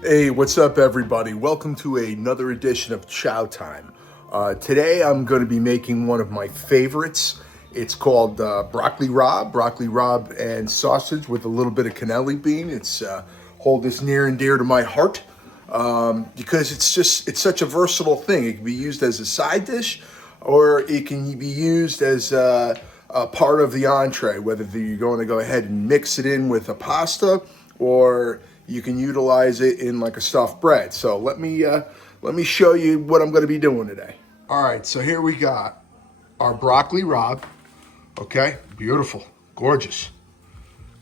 Hey, what's up, everybody? Welcome to another edition of Chow Time. Today, I'm going to be making one of my favorites. It's called Broccoli Rabe and sausage with a little bit of cannelli bean. It's hold this near and dear to my heart because it's such a versatile thing. It can be used as a side dish, or it can be used as a part of the entree. Whether you're going to go ahead and mix it in with a pasta, or you can utilize it in like a stuffed bread. So let me show you what I'm going to be doing today. All right, so here we got our broccoli rabe. Okay, beautiful, gorgeous.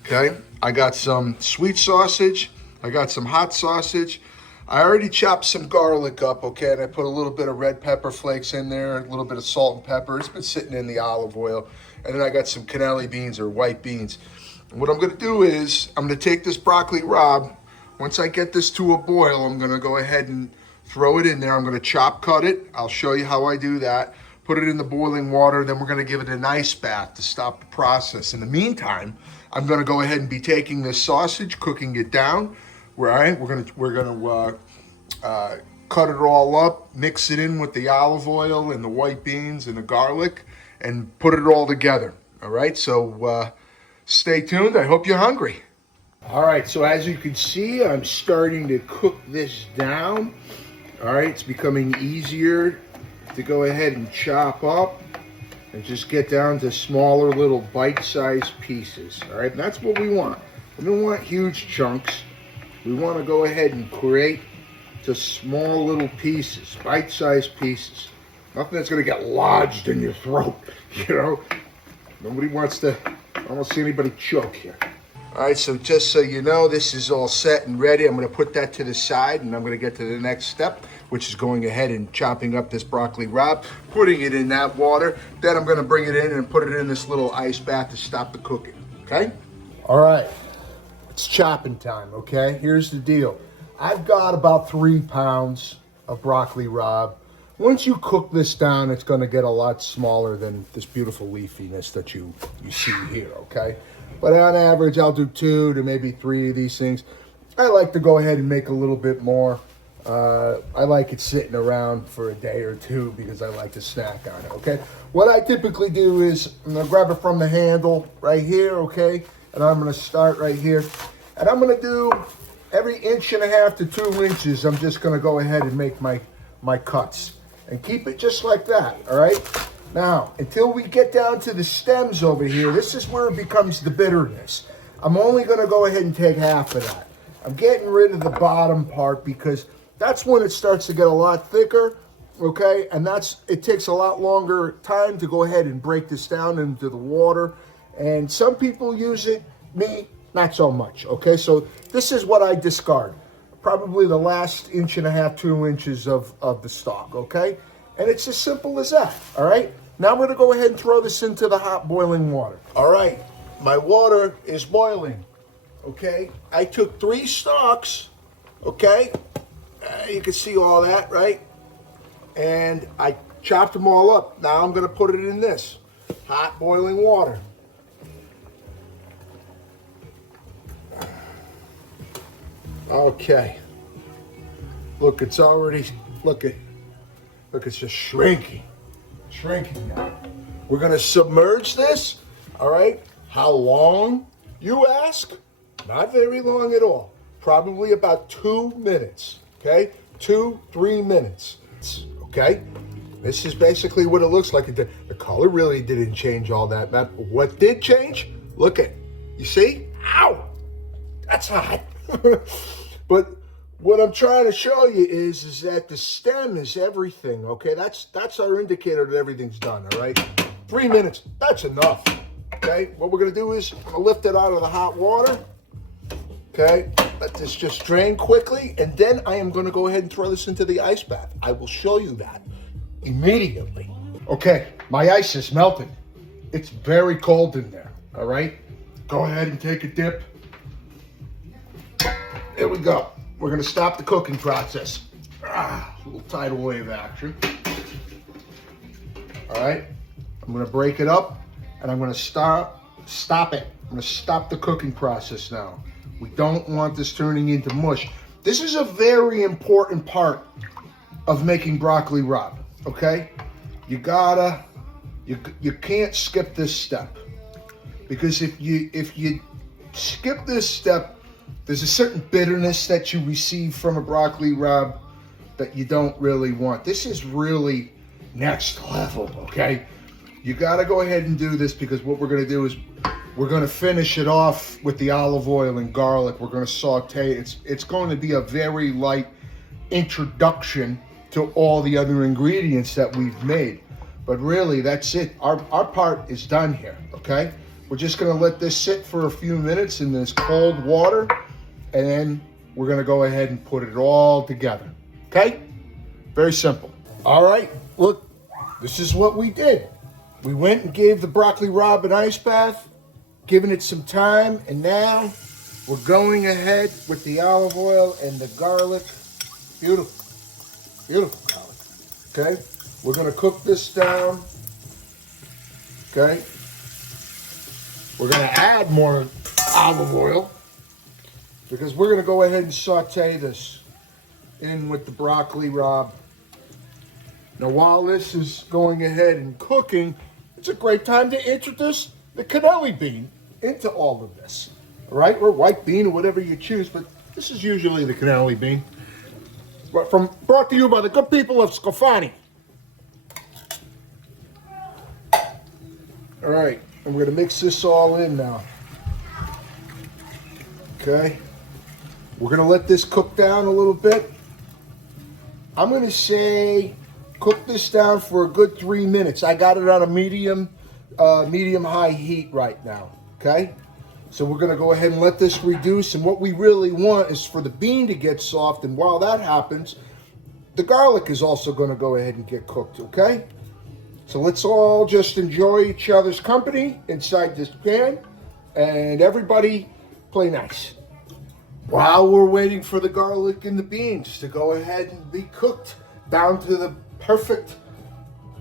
Okay, I got some sweet sausage. I got some hot sausage. I already chopped some garlic up, okay, and I put a little bit of red pepper flakes in there, a little bit of salt and pepper. It's been sitting in the olive oil. And then I got some cannelli beans or white beans. And what I'm gonna do is, I'm gonna take this broccoli rabe. Once I get this to a boil, I'm gonna go ahead and throw it in there. I'm gonna chop cut it. I'll show you how I do that. Put it in the boiling water, then we're gonna give it an ice bath to stop the process. In the meantime, I'm gonna go ahead and be taking this sausage, cooking it down. Right, we're gonna cut it all up, mix it in with the olive oil and the white beans and the garlic, and put it all together. All right, so stay tuned. I hope you're hungry. All right, so as you can see, I'm starting to cook this down. All right, it's becoming easier to go ahead and chop up and just get down to smaller little bite-sized pieces. All right, and that's what we want. We don't want huge chunks. We want to go ahead and create just small little pieces, bite-sized pieces. Nothing that's going to get lodged in your throat, you know. Nobody wants to, I don't see anybody choke here. All right, so just so you know, this is all set and ready. I'm going to put that to the side, and I'm going to get to the next step, which is going ahead and chopping up this broccoli rabe, putting it in that water. Then I'm going to bring it in and put it in this little ice bath to stop the cooking, okay? All right. It's chopping time, okay? Here's the deal. I've got about 3 pounds of broccoli rabe. Once you cook this down, it's going to get a lot smaller than this beautiful leafiness that you see here, okay? But on average, I'll do 2 to maybe 3 of these things. I like to go ahead and make a little bit more. I like it sitting around for a day or 2 because I like to snack on it, okay? What I typically do is I'm going to grab it from the handle right here, okay? And I'm going to start right here. And I'm going to do every 1.5 to 2 inches. I'm just going to go ahead and make my cuts. And keep it just like that, all right? Now, until we get down to the stems over here, this is where it becomes the bitterness. I'm only going to go ahead and take half of that. I'm getting rid of the bottom part because that's when it starts to get a lot thicker, okay? And it takes a lot longer time to go ahead and break this down into the water. And some people use it, me, not so much, okay? So this is what I discard. Probably the last 1.5 to 2 inches of the stalk, okay? And it's as simple as that, all right? Now we're gonna go ahead and throw this into the hot boiling water. All right, my water is boiling, okay? I took 3 stalks, okay? You can see all that, right? And I chopped them all up. Now I'm gonna put it in this hot boiling water. Okay. Look, it's already, look, it's just shrinking now. We're gonna submerge this, all right? How long, you ask? Not very long at all. Probably about 2 minutes, okay? 2-3 minutes, okay? This is basically what it looks like. The color really didn't change all that much. What did change? Look at, you see? Ow! That's hot. But what I'm trying to show you is that the stem is everything, okay? That's our indicator that everything's done, all right? 3 minutes, that's enough, okay? What we're gonna do is I'm gonna lift it out of the hot water, okay? Let this just drain quickly, and then I am gonna go ahead and throw this into the ice bath. I will show you that immediately. Okay, my ice is melted. It's very cold in there, all right? Go ahead and take a dip. There we go. We're gonna stop the cooking process. A little tidal wave action. All right, I'm gonna break it up and I'm gonna stop it. I'm gonna stop the cooking process now. We don't want this turning into mush. This is a very important part of making broccoli rabe, okay? You can't skip this step, because if you skip this step, there's a certain bitterness that you receive from a broccoli rabe that you don't really want. This is really next level, okay? You gotta go ahead and do this, because what we're gonna do is we're gonna finish it off with the olive oil and garlic. We're gonna saute. It's going to be a very light introduction to all the other ingredients that we've made. But really, that's it. Our part is done here, okay? We're just gonna let this sit for a few minutes in this cold water, and then we're gonna go ahead and put it all together, okay? Very simple. All right, look, this is what we did. We went and gave the broccoli rabe an ice bath, giving it some time, and now we're going ahead with the olive oil and the garlic. Beautiful, beautiful garlic, okay? We're gonna cook this down, okay? We're gonna add more olive oil, because we're gonna go ahead and saute this in with the broccoli rabe. Now, while this is going ahead and cooking, it's a great time to introduce the cannelli bean into all of this, all right? Or white bean, or whatever you choose, but this is usually the cannelli bean. Brought to you by the good people of Scafani. All right, and we're gonna mix this all in now. Okay, we're gonna let this cook down a little bit. I'm gonna say cook this down for a good 3 minutes. I got it on a medium high heat right now, okay? So we're gonna go ahead and let this reduce, and what we really want is for the bean to get soft, and while that happens, the garlic is also gonna go ahead and get cooked, okay? So let's all just enjoy each other's company inside this pan, and everybody play nice. While we're waiting for the garlic and the beans to go ahead and be cooked down to the perfect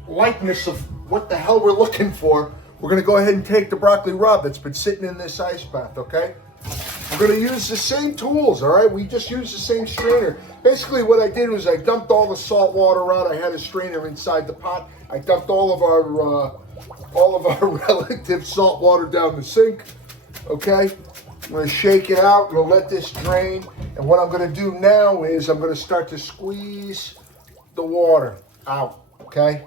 likeness of what the hell we're looking for, we're gonna go ahead and take the broccoli rabe that's been sitting in this ice bath, okay? We're gonna use the same tools, all right? We just used the same strainer. Basically what I did was I dumped all the salt water out. I had a strainer inside the pot. I dumped all of our relative salt water down the sink, okay? I'm gonna shake it out, I'm gonna let this drain. And what I'm gonna do now is I'm gonna start to squeeze the water out, okay?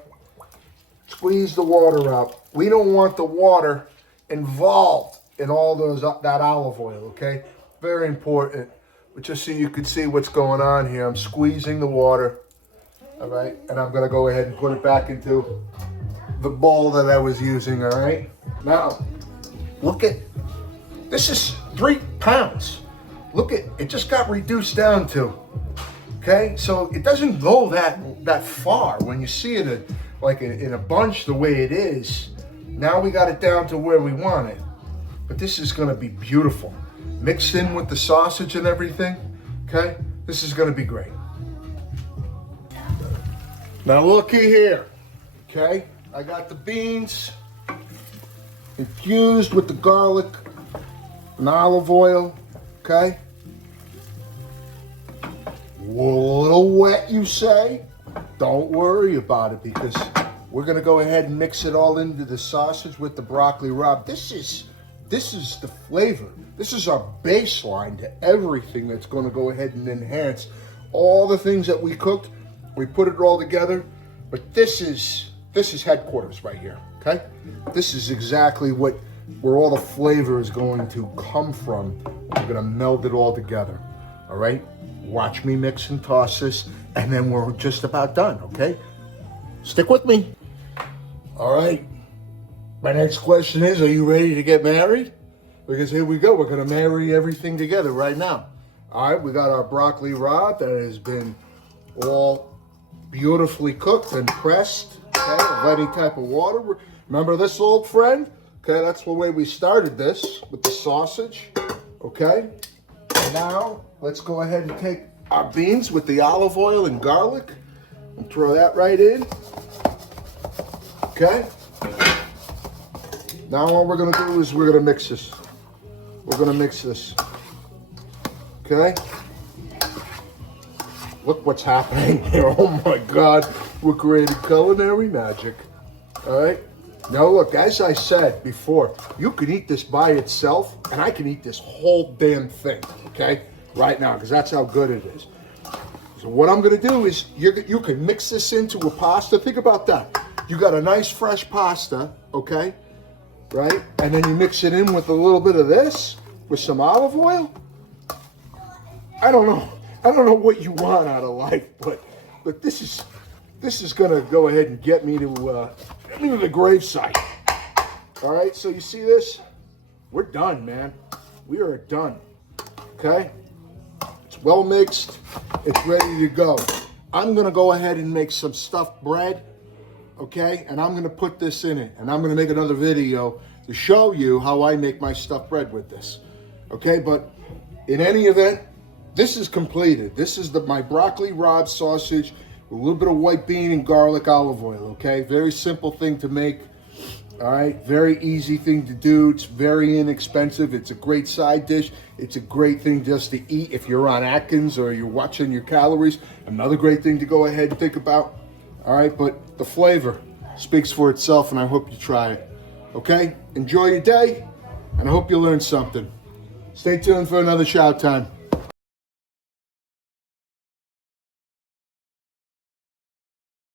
Squeeze the water out. We don't want the water involved in all that olive oil, okay? Very important. But just so you can see what's going on here, I'm squeezing the water, all right? And I'm gonna go ahead and put it back into the bowl that I was using, all right? Now, look at, this is 3 pounds. Look at, it just got reduced down to, okay? So it doesn't go that far when you see it like in a bunch the way it is. Now we got it down to where we want it. But this is gonna be beautiful. Mixed in with the sausage and everything, okay? This is gonna be great. Now looky here, okay? I got the beans infused with the garlic and olive oil, okay? A little wet, you say? Don't worry about it, because we're gonna go ahead and mix it all into the sausage with the broccoli rabe. This is the flavor. This is our baseline to everything that's gonna go ahead and enhance all the things that we cooked. We put it all together, but this is headquarters right here, okay? This is exactly where all the flavor is going to come from. We're gonna meld it all together, all right? Watch me mix and toss this, and then we're just about done, okay? Stick with me. All right, my next question is, are you ready to get married? Because here we go, we're gonna marry everything together right now. All right, we got our broccoli rabe that has been all beautifully cooked and pressed, okay, of any type of water. Remember this, old friend? Okay, that's the way we started this, with the sausage, okay? And now, let's go ahead and take our beans with the olive oil and garlic and throw that right in, okay? Now what we're gonna do is we're gonna mix this. We're gonna mix this, okay? look what's happening here. Oh my God, we're creating culinary magic. All right. Now look, as I said before, you can eat this by itself, and I can eat this whole damn thing, okay? Right now, because that's how good it is. So what I'm gonna do is, you can mix this into a pasta. Think about that. You got a nice fresh pasta, okay? Right? And then you mix it in with a little bit of this, with some olive oil. I don't know what you want out of life, but this is gonna go ahead and get me to the gravesite. All right, so you see this? We're done, man. We are done. Okay? It's well mixed. It's ready to go. I'm gonna go ahead and make some stuffed bread. Okay? And I'm gonna put this in it. And I'm gonna make another video to show you how I make my stuffed bread with this. Okay? But in any event, this is completed. This is my broccoli rabe sausage, a little bit of white bean and garlic olive oil, okay? Very simple thing to make, all right? Very easy thing to do. It's very inexpensive. It's a great side dish. It's a great thing just to eat if you're on Atkins or you're watching your calories. Another great thing to go ahead and think about, all right? But the flavor speaks for itself, and I hope you try it, okay? Enjoy your day, and I hope you learned something. Stay tuned for another Chow Time.